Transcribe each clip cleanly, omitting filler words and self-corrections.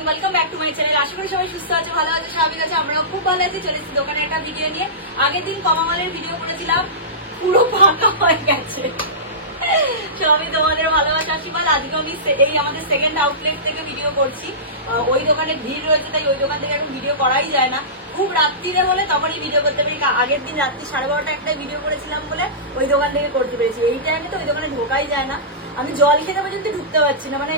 Morning, welcome back to my channel. আশা করি সবাই সুস্থ আছে, ভালো আছে, স্বাভাবিক আছে। আমরাও খুব ভালো আছি। চলে এসেছি দোকানে একটা ভিডিও নিয়ে। আগের দিন কমামালের ভিডিও করেছিলাম, পুরো ফাঁকা হয়ে গেছে। সবই তোমাদের ভালোবাসা আশীর্বাদ। আজকে আমি এই আমাদের সেকেন্ড আউটলেট থেকে ভিডিও করছি। ওই দোকানে ভিড় রয়েছে, তাই ওই দোকান থেকে এখন ভিডিও করাই যায় না। খুব রাত্রিরে বলে তখনই ভিডিও করতে পারি। আগের দিন রাত্রি 12:30 একটা ভিডিও করেছিলাম বলে ওই দোকান থেকে করতে পেরেছি। এই টাইমে তো ওই দোকানে ঢোকাই যায় না। আমি জল খেতে পর্যন্ত ঢুকতে পারছি না, মানে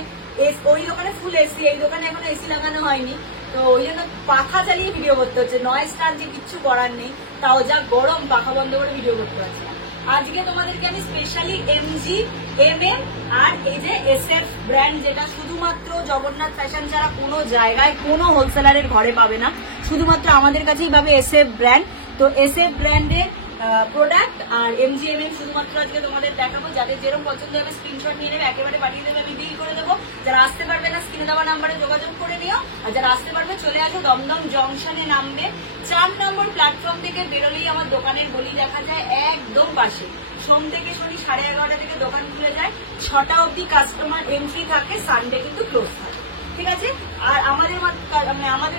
ওই দোকানে ফুল এসি, এই দোকানে এখনো এসি লাগানো হয়নি, তো ওই জন্য পাখা চালিয়ে ভিডিও করতে হচ্ছে। নয়েজ টানছে, কিচ্ছু করার নেই। তাও যা গরম, পাখা বন্ধ করে ভিডিও করতে পারছি না। আজকে তোমাদেরকে আমি স্পেশালি এমজি, এমএম আর এই যে এসএফ ব্র্যান্ড, যেটা শুধুমাত্র জগন্নাথ ফ্যাশন ছাড়া কোনো জায়গায় কোনো হোলসেলারের ঘরে পাবে না, শুধুমাত্র আমাদের কাছেই পাবে এসএফ ব্র্যান্ড। তো এসএফ ব্র্যান্ডের প্রোডাক্ট আর এমজি, এমএম শুধুমাত্র আজকে তোমাদের দেখাবো। যাদের যেরকম পছন্দ হবে স্ক্রিনশট নিয়ে নেবে, একেবারে পাঠিয়ে দেবে, আমি বিল করে দেবো। যারা আসতে পারবে না স্ক্রিনে দেওয়া নাম্বারে যোগাযোগ করে নিও, আর যারা আসতে পারবে চলে আসো। দমদম জংশনে নামবে, 4 নম্বর প্ল্যাটফর্ম থেকে বেরোলেই আমার দোকানের গলি দেখা যায়, একদম পাশে। সোম থেকে শনি 11:30 থেকে দোকান খুলে যায়, 6টা অবধি কাস্টমার এন্ট্রি থাকে, সানডে কিন্তু ক্লোজ থাকে, ঠিক আছে। আর আমাদের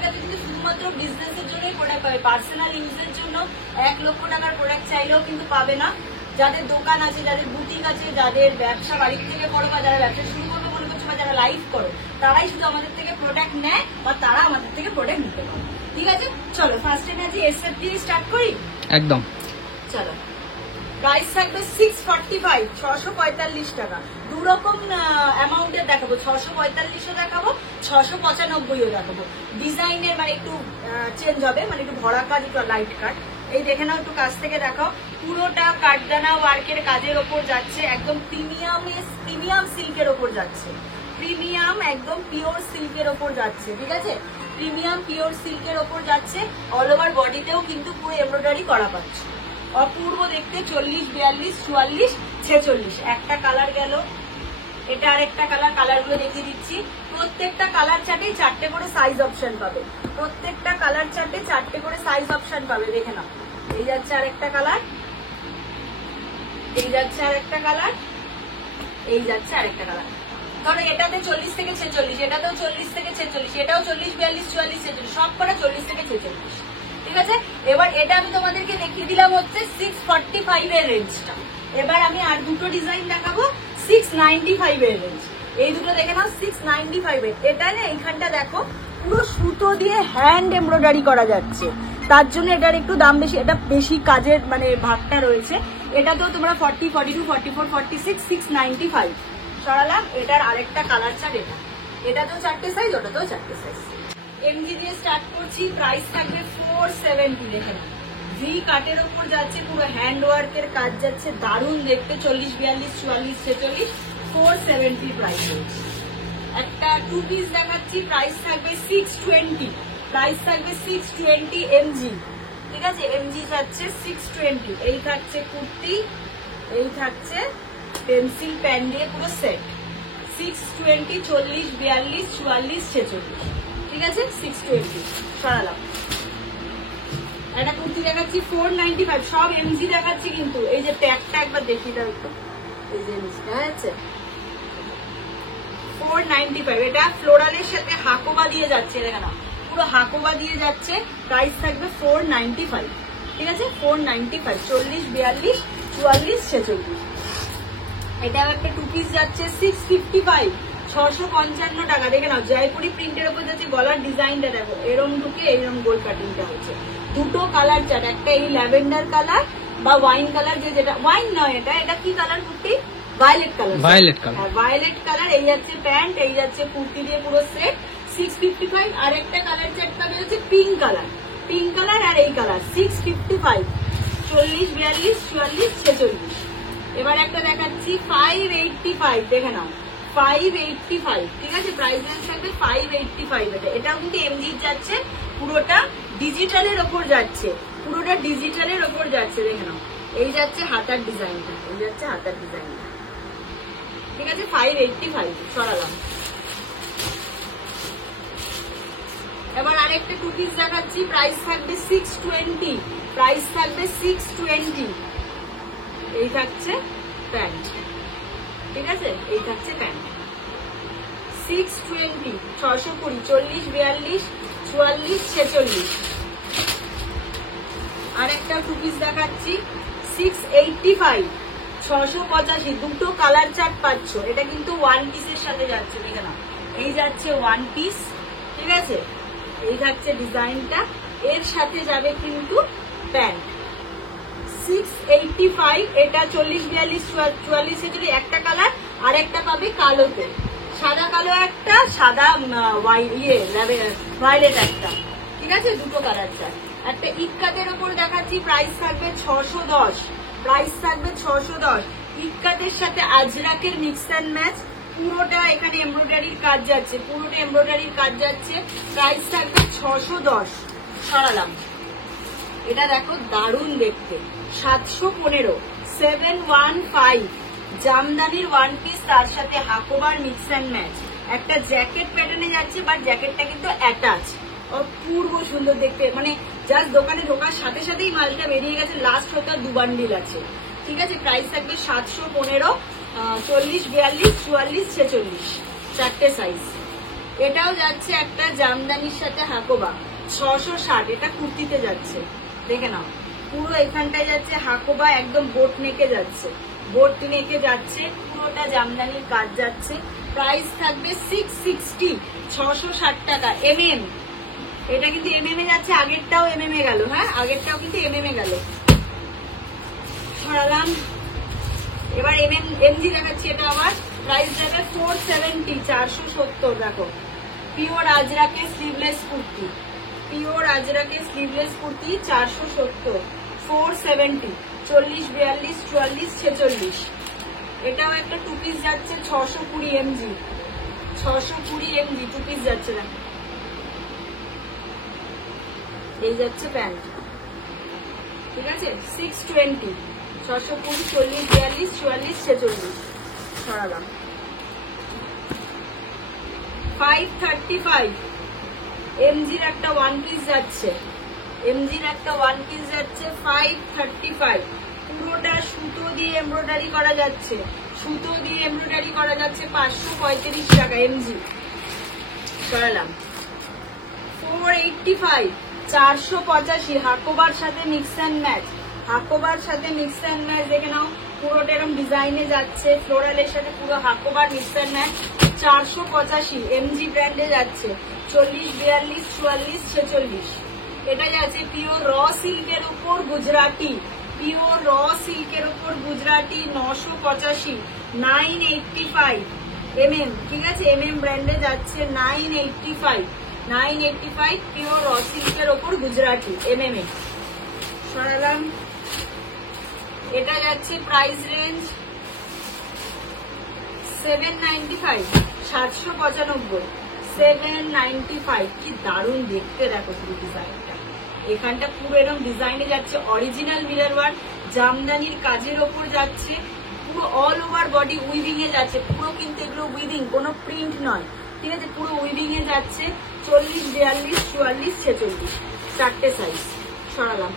কাছে কিন্তু শুধুমাত্র বিজনেসের জন্যই প্রোডাক্ট পাবে, পার্সোনাল ইউজের জন্য 1 লক্ষ টাকার প্রোডাক্ট চাইলেও কিন্তু পাবে না। যাদের দোকান আছে, যাদের বুটিক আছে, যাদের ব্যবসা বাড়ির থেকে করো, বা যারা ব্যবসা শুরু করবে মনে করছো, বা যারা লাইভ করো, তারাই শুধু আমাদের থেকে প্রোডাক্ট নেয়, বা তারা আমাদের থেকে প্রোডাক্ট নিতে পারে, ঠিক আছে। চলো ফার্স্ট টাইম আজ এসএফ দিয়ে স্টার্ট করি। একদম চলো, প্রাইস থাকবে 645, 645 টাকা। দু রকম অ্যামাউন্টের দেখাবো, 645ও দেখাবো, 695ও দেখাবো। ডিজাইনের মানে একটু চেঞ্জ হবে, মানে একটু ভরা কাজ, একটু লাইট কাট। এই দেখে নাও, একটু কাছ থেকে দেখাও। পুরোটা কাঠদানা ওয়ার্কের কাজের ওপর যাচ্ছে, একদম প্রিমিয়াম সিল্কের ওপর যাচ্ছে, প্রিমিয়াম একদম পিওর সিল্কের ওপর যাচ্ছে, ঠিক আছে। প্রিমিয়াম পিওর সিল্কের ওপর যাচ্ছে। অল ওভার বডিতেও কিন্তু পুরো এমব্রয়ডারি করা পাচ্ছে। অপূর্ব দেখতে। 40, 42, 44, 46 একটা কালার গেল। এটা আরেকটা কালার, কালারগুলো দেখিয়ে দিচ্ছি। প্রত্যেকটা কালার চার্টে 4টে করে সাইজ অপশন পাবে, প্রত্যেকটা কালার চার্টে 4টে করে সাইজ অপশন পাবে, দেখে নাও। এই যাচ্ছে আরেকটা কালার, এই যাচ্ছে আরেকটা কালার, এই যাচ্ছে আরেকটা কালার। ধরো এটাতে 40 থেকে 46, এটাতেও 40 থেকে 46, এটাও 40, 42, 44, 46, সব করে 40 থেকে 46, ঠিক আছে। এবার এটা আমি তোমাদেরকে দেখিয়ে দিলাম হচ্ছে 645 এর রেঞ্জটা। এবার আমি আর দুটো ডিজাইন দেখাবো 695 এর রেঞ্জ। এই দুটো দেখে নাও, 695 এর। এটা না এইখানটা দেখো পুরো সুতো দিয়ে হ্যান্ড এমব্রয়ডারি করা যাচ্ছে, তার জন্য এটার একটু দাম বেশি, এটা বেশি কাজের মানে ভাগটা রয়েছে। এটাতেও তোমরা 40, 42, 44, 46, 695 সরালাম। এটার আরেকটা কালার চার্ট এটা, এটাতেও 4টে সাইজ, ওটাতেও 4টে সাইজ। এমজি দিয়ে স্টার্ট করছি। প্রাইস থাকবে 470, দেখে না। ভি কাটের ওপর যাচ্ছে, পুরো হ্যান্ড ওয়ার্কের কাজ যাচ্ছে, দারুণ দেখতে। 40, 42, 44, 46, 470 প্রাইস। একটা 2 পিস দেখাচ্ছি, প্রাইস থাকবে 620, প্রাইস থাকবে 620 এমজি, ঠিক আছে। এমজি যাচ্ছে 620। এই থাকছে কুর্তি, এই থাকছে পেন্সিল প্যান্ট দিয়ে পুরো সেট। 620, 40, 42, 44, 46, ঠিক আছে। 620 সরালাম। একটা কুর্তি দেখাচ্ছি 495, সব এমজি দেখাচ্ছি কিন্তু। এই যে ট্যাগটা একবার দেখিয়ে দাও একটু, এই যে এমজিটা আছে 495। এটা ফ্লোরালের সাথে হাকোবা দিয়ে যাচ্ছে, দেখে না, পুরো হাকোবা দিয়ে যাচ্ছে। প্রাইস থাকবে 495, ঠিক আছে। 495, 40, 42, 44, 46। এটাও একটা 2 পিস যাচ্ছে 655, 655 টাকা। দেখে নাও, জয়পুরি প্রিন্টের উপর যাচ্ছে। গলার ডিজাইনটা দেখো, এরম ঢুকে এইরকম গোল কাটিংটা হচ্ছে। দুটো কালার চার্ট, একটা এই ল্যাভেন্ডার কালার বা ওয়াইন কালার, যেটা ওয়াইন নয়, এটা কি colour kurti? Violet colour, violet colour, হ্যাঁ ভায়োলেট কালার। এই যাচ্ছে প্যান্ট, এই যাচ্ছে কুর্তি দিয়ে পুরো সেট, 655। আর একটা কালার চার্ট পাবে হচ্ছে পিঙ্ক কালার, পিঙ্ক কালার আর এই কালার, 655, 40, 42, 44, 46। এবার একটা দেখাচ্ছি 585, দেখে নাও 585, ঠিক আছে। প্রাইস রেঞ্জ থাকবে 585। এটাও কিন্তু এমজি যাচ্ছে, পুরোটা ডিজিটালের ওপর যাচ্ছে, পুরোটা ডিজিটালের ওপর যাচ্ছে, দেখে নাও। এই যাচ্ছে হাতার ডিজাইনটা, এই যাচ্ছে হাতার ডিজাইনটা, ঠিক আছে। 585 সরালাম। এবার আরেকটা 2 পিস দেখাচ্ছি, প্রাইস থাকবে 620, প্রাইস থাকবে 620। এই থাকছে প্যান্ট, ঠিক আছে, এই থাকছে প্যান্ট। 620 620 40 42 44 46। আরেকটা টু পিস দেখাচ্ছি 685 685 দুটো কালার চার্ট পাচ্ছ। এটা কিন্তু ওয়ান পিসের সাথে যাচ্ছে, দেখে নাও এই যাচ্ছে ওয়ান পিস, ঠিক আছে, এই যাচ্ছে ডিজাইনটা, এর সাথে যাবে কিন্তু প্যান্ট। 685 এটা 40 42 44 46 একটা কালার, আর একটা পাবে কালোতে, সাদা কালো একটা, সাদা ভায়োলেট একটা, ঠিক আছে, দুটো কালার চার্ট। একটা ইক্কাতের ওপর দেখাচ্ছি, প্রাইস থাকবে 610, প্রাইস থাকবে 610। ইক্কাতের সাথে আজরাকের মিক্স অ্যান্ড ম্যাচ, পুরোটা এখানে এমব্রয়ডারির কাজ যাচ্ছে, পুরোটা এমব্রয়ডারির কাজ যাচ্ছে, প্রাইস থাকবে 610। সরালাম। এটা দেখো দারুণ দেখতে, 715 715 জামদানির ওয়ান পিস, তার সাথে হাকোবার মিক্স অ্যান্ড ম্যাচ, একটা জ্যাকেট প্যাটার্নে যাচ্ছে, বাট জ্যাকেটটা কিন্তু অ্যাটাচ, অপূর্ব সুন্দর দেখতে, মানে জাস্ট দোকানে ঢোকার সাথে সাথেই মালটা বেরিয়ে গেছে, লাস্ট হতে 2 বান্ডিল আছে, ঠিক আছে। প্রাইস থাকবে 715 40 42 44 46 চারটে সাইজ। এটাও যাচ্ছে একটা জামদানির সাথে হাকোবা 660, এটা কুর্তিতে যাচ্ছে, দেখে নাও পুরো এখানটায় যাচ্ছে হাকোবা, একদম বোট নেকে যাচ্ছে, বোট নেকে যাচ্ছে, পুরোটা জামদানির কাজ যাচ্ছে। প্রাইস থাকবে 660 660 টাকা। এমএম, এটা কিন্তু এমএম এ যাচ্ছে, আগেরটাও এমএম এ গেল, হ্যাঁ আগেরটাও কিন্তু এমএম এ গেল। সরালাম। এবার এমজি দেখাচ্ছি, এটা আবার প্রাইস যাবে 470 470। দেখো পিওর আজরাকে স্লিভলেস কুর্তি, পিওর আজরাকে স্লিভলেস কুর্তি 470 470 40 42 44 46। এটাও একটা টু পিস যাচ্ছে 620 এমজি, 620 এমজি টু পিস যাচ্ছে। না এই যাচ্ছে প্যান্ট, ঠিক আছে, 620 620 40 42 44 46। সরালাম। 535 এমজির একটা ওয়ান পিস যাচ্ছে, এমজির একটা ওয়ান পিস যাচ্ছে 535, পুরোটা সুতো দিয়ে এমব্রয়ডারি করা যাচ্ছে, সুতো দিয়ে এমব্রয়ডারি করা যাচ্ছে, 535 টাকা এমজি। সরালাম। 485 485 হাকোবার সাথে মিক্স অ্যান্ড ম্যাচ, হাকোবার সাথে মিক্স অ্যান্ড ম্যাচ, দেখে নাও পুরোটা এরকম ডিজাইনে যাচ্ছে, ফ্লোরালের সাথে পুরো হাকোবার মিক্স অ্যান্ড ম্যাচ, 485 এমজি ব্র্যান্ডে যাচ্ছে, 40 42 44 46। এটা যাচ্ছে পিওর র সিল্কের উপর গুজরাটি, পিওর র সিল্কের উপর গুজরাটি 985 985 এমএম, ঠিক আছে, এমএম ব্র্যান্ডে যাচ্ছে 985 পিওর র সিল্কের উপর গুজরাটি এমএম এ। সরালাম। এটা যাচ্ছে প্রাইস রেঞ্জ 795 795 795। কি দারুণ দেখতে, দেখো পুরো ডিজাইনটা, এখানটা পুরো এরকম ডিজাইনে যাচ্ছে, অরিজিনাল মিরর ওয়ার্ক জামদানির কাজের ওপর যাচ্ছে, পুরো অল ওভার বডি উইভিং এ যাচ্ছে, পুরো কিন্তু এগুলো উইভিং, কোনো প্রিন্ট নয়, ঠিক আছে, পুরো উইভিং এ যাচ্ছে, 40 42 44 46 চারটে সাইজ। সরালাম।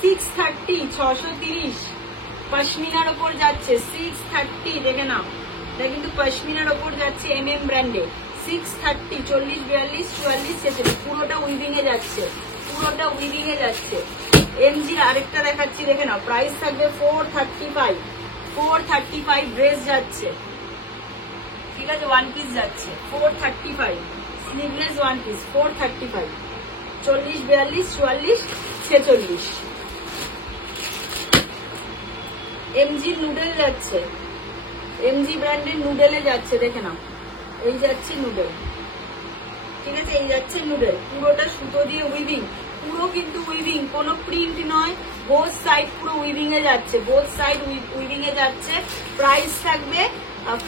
630 630 পশমিনার ওপর যাচ্ছে, 630 দেখে নাও, এটা কিন্তু পশমিনার ওপর যাচ্ছে এমএম ব্র্যান্ডে, 630 40 42 44 46 পুরোটা উইভিং এ যাচ্ছে, পুরোটা উইভিং এ যাচ্ছে। এমজির আরেকটা দেখাচ্ছি, দেখে নাও, প্রাইস থাকবে 435 435 ড্রেস যাচ্ছে, ঠিক আছে, ওয়ান পিস যাচ্ছে 435 sleeveless one piece 435 40 42 44 46। MG noodle যাচ্ছে, এমজি ব্র্যান্ডের নুডেলে যাচ্ছে, দেখে নাও এই যাচ্ছে নুডেল, ঠিক আছে, এই যাচ্ছে নুডেল, পুরোটা সুতো দিয়ে উইভিং, পুরো কিন্তু উইভিং, কোনো প্রিন্ট নয়, বোথ সাইড পুরো উইভিং এ যাচ্ছে, বোথ সাইড উইভিং এ যাচ্ছে। প্রাইস থাকবে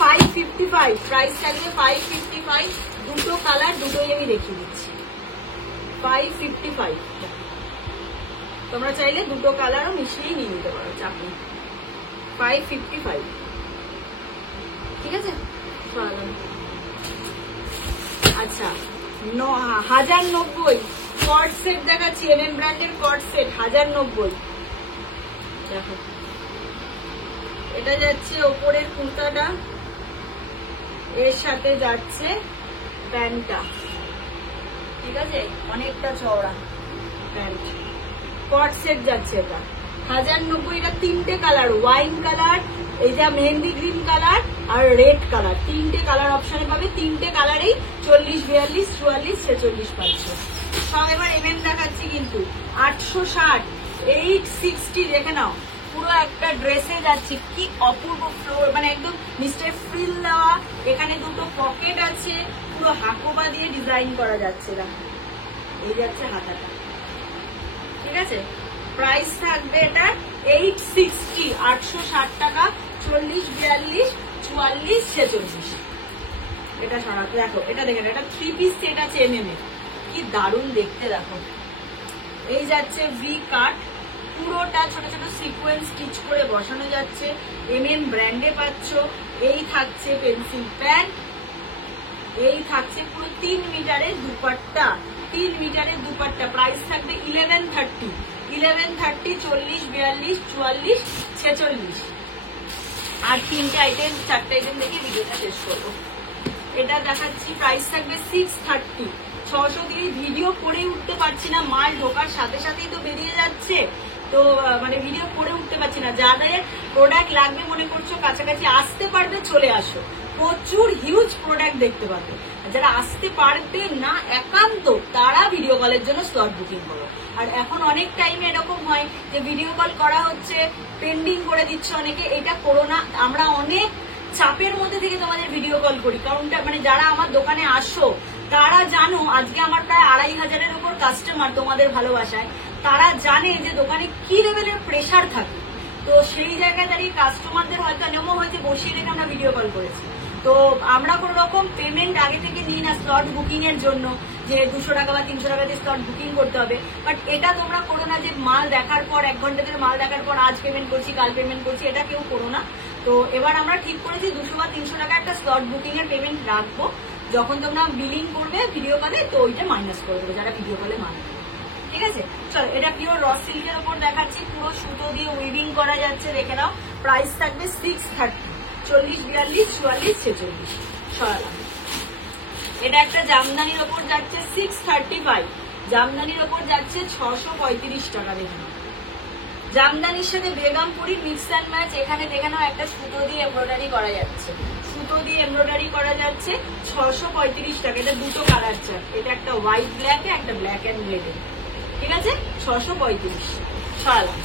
555, প্রাইস থাকবে 555, দুটো কালার, দুটোই আমি দেখিয়ে দিচ্ছি, 555। তোমরা চাইলে দুটো কালারও মিশিয়ে নিয়ে নিতে পারো, চাপ নেই, 555, ঠিক আছে। আচ্ছা 1090 কর্ড সেট দেখাচ্ছি, এমএম ব্র্যান্ডের কর্ড সেট 1090। দেখো এটা যাচ্ছে ওপরের কুর্তাটা, এর সাথে যাচ্ছে প্যান্টটা, ঠিক আছে, অনেকটা চওড়া প্যান্ট। কট সেট যাচ্ছে এটা 1090। এটা তিনটে কালার, ওয়াইন কালার, এই যে মেহেন্দি গ্রিন কালার আর রেড কালার, তিনটে কালার অপশনে পাবে। তিনটে কালারেই 40, 42, 44, 46 পাচ্ছ। সব এবার এমএম দেখাচ্ছি কিন্তু 860, 860 দেখে নাও। পুরো একটা ড্রেসে যাচ্ছে, কি অপূর্ব ফ্লোর, মানে একদম মিস্টার ফ্রিল দেওয়া। এখানে দুটো পকেট আছে, পুরো হাকোবা দিয়ে ডিজাইন করা যাচ্ছে। এই যাচ্ছে হাতাটা, ঠিক আছে। প্রাইস থাকবে এটা 860, 860 টাকা। 40, 42, 44, 46। এটা সারা দেখো, এটা দেখেন, এটা 3 পিস সেট আছে এমএম এ, কি দারুণ দেখতে দেখো। এই যাচ্ছে ভি কাট, পুরোটা ছোট ছোট সিকোয়েন্স স্টিচ করে বসানো যাচ্ছে, এমএম ব্র্যান্ডে পাচ্ছ। এই থাকছে পেন্সিল প্যান্ট, এই থাকছে পুরো 3 মিটারের দুপাট্টা, 3 মিটারের দুপাট্টা। প্রাইস থাকবে 1130, 1130, 40, 42, 44, 46। আর 3টে আইটেম, 4টে আইটেম দেখে ভিডিওটা শেষ করবো। এটা দেখাচ্ছি, প্রাইস থাকবে 630, 600 দিয়ে ভিডিও করে উঠতে পারছি না, মাল ঢোকার সাথে সাথেই তো বেরিয়ে যাচ্ছে, তো মানে ভিডিও করে উঠতে পারছি না। যাদের প্রোডাক্ট লাগবে মনে করছো, কাছাকাছি আসতে পারবে, চলে আসো, প্রচুর হিউজ প্রোডাক্ট দেখতে পাবে। যারা আসতে পারবে না একান্ত, তারা ভিডিও কলের জন্য স্লট বুকিং করো। আর এখন অনেক টাইমে এরকম হয় যে ভিডিও কল করা হচ্ছে, পেন্ডিং করে দিচ্ছে অনেকে, এটা করো না। আমরা অনেক চাপের মধ্যে থেকে তোমাদের ভিডিও কল করি, কারণ মানে যারা আমার দোকানে আসো তারা জানো, আজকে আমার প্রায় 2500-এর উপর কাস্টমার তোমাদের ভালোবাসায়, তারা জানে যে দোকানে কি লেভেলের প্রেশার থাকে। তো সেই জায়গায় দাঁড়িয়ে কাস্টমারদের হয়তো এমন হয়েছে বসিয়ে রেখে আমরা ভিডিও কল করেছি। তো আমরা কোন রকম পেমেন্ট আগে থেকে নিই না স্লট বুকিং এর জন্য, যে 200 টাকা বা 300 টাকা দিয়ে স্লট বুকিং করতে হবে। বাট এটা তোমরা করো না যে মাল দেখার পর 1 ঘন্টা ধরে মাল দেখার পর আজ পেমেন্ট করছি, কাল পেমেন্ট করছি, এটা কেউ করো না। তো এবার আমরা ঠিক করেছি 200 বা 300 টাকা একটা স্লট বুকিং এর পেমেন্ট রাখবো। যখন তোমরা বিলিং করবে ভিডিও কলে, তো ওইটা মাইনাস করে দেবে যারা ভিডিও কলে মানবে, ঠিক আছে। চলো, এটা পিওর র সিল্কের উপর দেখাচ্ছি, পুরো সুতো দিয়ে উইভিং করা যাচ্ছে, দেখে নাও। প্রাইস থাকবে 630, 40, 42, 44, 46। সরালাম। এটা একটা জামদানির ওপর যাচ্ছে 635, জামদানির ওপর যাচ্ছে 635 টাকা। দেখে নাও, জামদানির সাথে বেগমপুরির মিক্স অ্যান্ড ম্যাচ। এখানে দেখে নাও একটা সুতো দিয়ে এমব্রয়ডারি করা যাচ্ছে, সুতো দিয়ে এমব্রয়ডারি করা যাচ্ছে 635 টাকা। এটা দুটো কালার চার্ট, এটা একটা হোয়াইট ব্ল্যাক, একটা ব্ল্যাক অ্যান্ড রেড, ঠিক আছে, 635। সরালাম।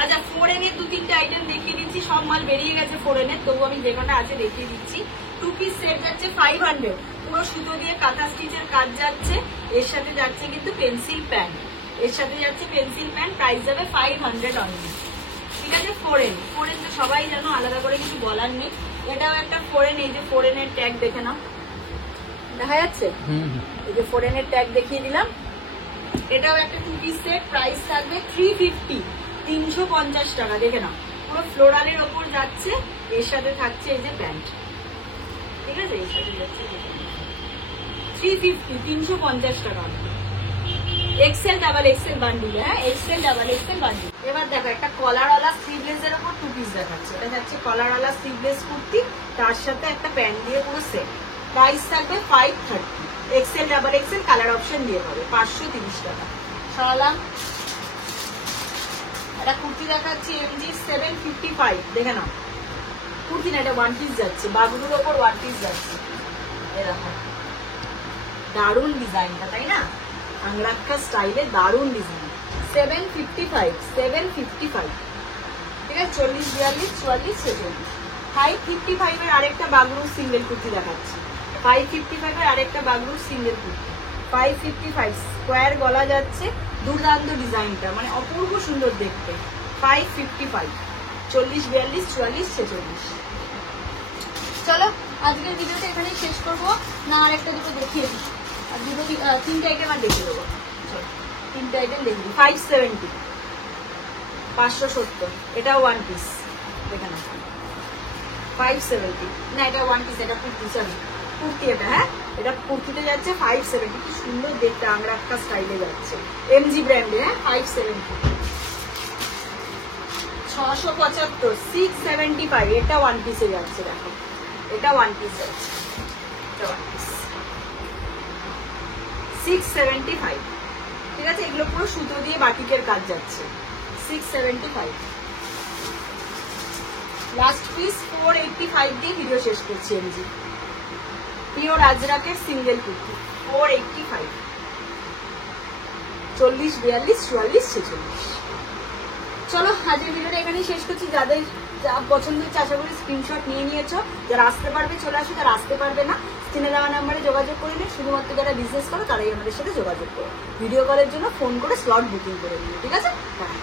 আচ্ছা, 4N এর 2-3টে আইটেম দেখিয়ে দিচ্ছি, সব মাল বেরিয়ে গেছে 4N এর, তবু আমি যে কটা আছে দেখিয়ে দিচ্ছি। 2 পিস সেট যাচ্ছে 500, পুরো সুতো দিয়ে কাঁথা স্টিচের কাজ যাচ্ছে। এর সাথে যাচ্ছে কিন্তু পেন্সিল প্যান্ট, এর সাথে যাচ্ছে পেন্সিল প্যান্ট। প্রাইস যাবে 500 অনলি, ঠিক আছে। 4N তো সবাই জানো, আলাদা করে কিছু বলার নেই। এটাও একটা 4N, এই যে 4N এর ট্যাগ দেখে নাও, দেখা যাচ্ছে, এই যে 4N এর ট্যাগ দেখিয়ে দিলাম। এটাও একটা 2 পিস সেট, প্রাইস থাকবে 350, 350 টাকা। দেখে নাও, পুরো ফ্লোরালের ওপর যাচ্ছে, এর সাথে থাকছে এই যে প্যান্ট, ঠিক আছে, এর সাথে যাচ্ছে 350, 350 টাকা। এক্সেল ডাবল এক্সেল বান্ডিল, হ্যাঁ, এক্সেল ডাবল এক্সেল বান্ডিল। এবার দেখো, একটা কলারওয়ালা স্লিভলেসের ওপর 2 পিস দেখাচ্ছে। এটা যাচ্ছে কলারওয়ালা স্লিভলেস কুর্তি, তার সাথে একটা প্যান্ট দিয়ে পুরো সেট। প্রাইস থাকবে 530, XL double XL colour option দিয়ে পাবে, 530 টাকা। সরালাম। একটা কুর্তি দেখাচ্ছি MG 755, দেখে নাও, কুর্তি না, এটা 1 পিস যাচ্ছে, বাগুলোর ওপর 1 পিস যাচ্ছে। এরকম দারুণ ডিজাইনটা, তাই না, আংরাক্ষা স্টাইলে দারুণ ডিজাইন। 755, 755, ঠিক আছে। 40, 42, 44, 46। 555 এর আরেকটা বাগরুর সিঙ্গেল কুর্তি দেখাচ্ছি, 555 এর আরেকটা বাগরুর সিঙ্গেল কুর্তি, 555 স্কোয়ার গলা যাচ্ছে, দুর্দান্ত ডিজাইনটা, মানে অপূর্ব সুন্দর দেখতে। 555, 40, 42, 44, 46। চলো, আজকের ভিডিওটা এখানেই শেষ করবো না, আরেকটা দুটো দেখিয়ে দিই, আর দুটো 3টে আইটেম আর দেখিয়ে দেবো। চলো, 3টে আইটেম দেখি। 570, 570, এটা 1 পিস, দেখে না, 570 না, এটা 1 পিস, এটা কুর্তি, সরি কুর্তি, এটা, হ্যাঁ, এটা কুর্তিতে যাচ্ছে 570, কি সুন্দর দেখতে, আংরাক্ষা স্টাইলে যাচ্ছে, MG ব্র্যান্ডে, হ্যাঁ, 570। 6 675, 675, এটা ওয়ান পিসে যাচ্ছে। দেখো এটা ওয়ান পিস যাচ্ছে, এটা ওয়ান পিস 675, ঠিক আছে। এগুলো পুরো সুতো দিয়ে বাটিকের কাজ যাচ্ছে, 675। লাস্ট পিস 485 দিয়ে ভিডিও শেষ করছি। এমজি পিওর আজরাকের সিঙ্গেল কুর্তি 485, 40, 42, 44, 46। চলো আজকের ভিডিওটা এখানেই শেষ করছি। যাদের যা পছন্দ হচ্ছে আশা করি স্ক্রিনশট নিয়ে নিয়েছো। যারা আসতে পারবে চলে আসো, যারা আসতে পারবে না স্ক্রিনে দেওয়া নাম্বারে যোগাযোগ করে নিয়ে, শুধুমাত্র যারা বিজনেস করো তারাই আমাদের সাথে যোগাযোগ করো। ভিডিও কলের জন্য ফোন করে স্লট বুকিং করে নিও, ঠিক আছে। হ্যাঁ।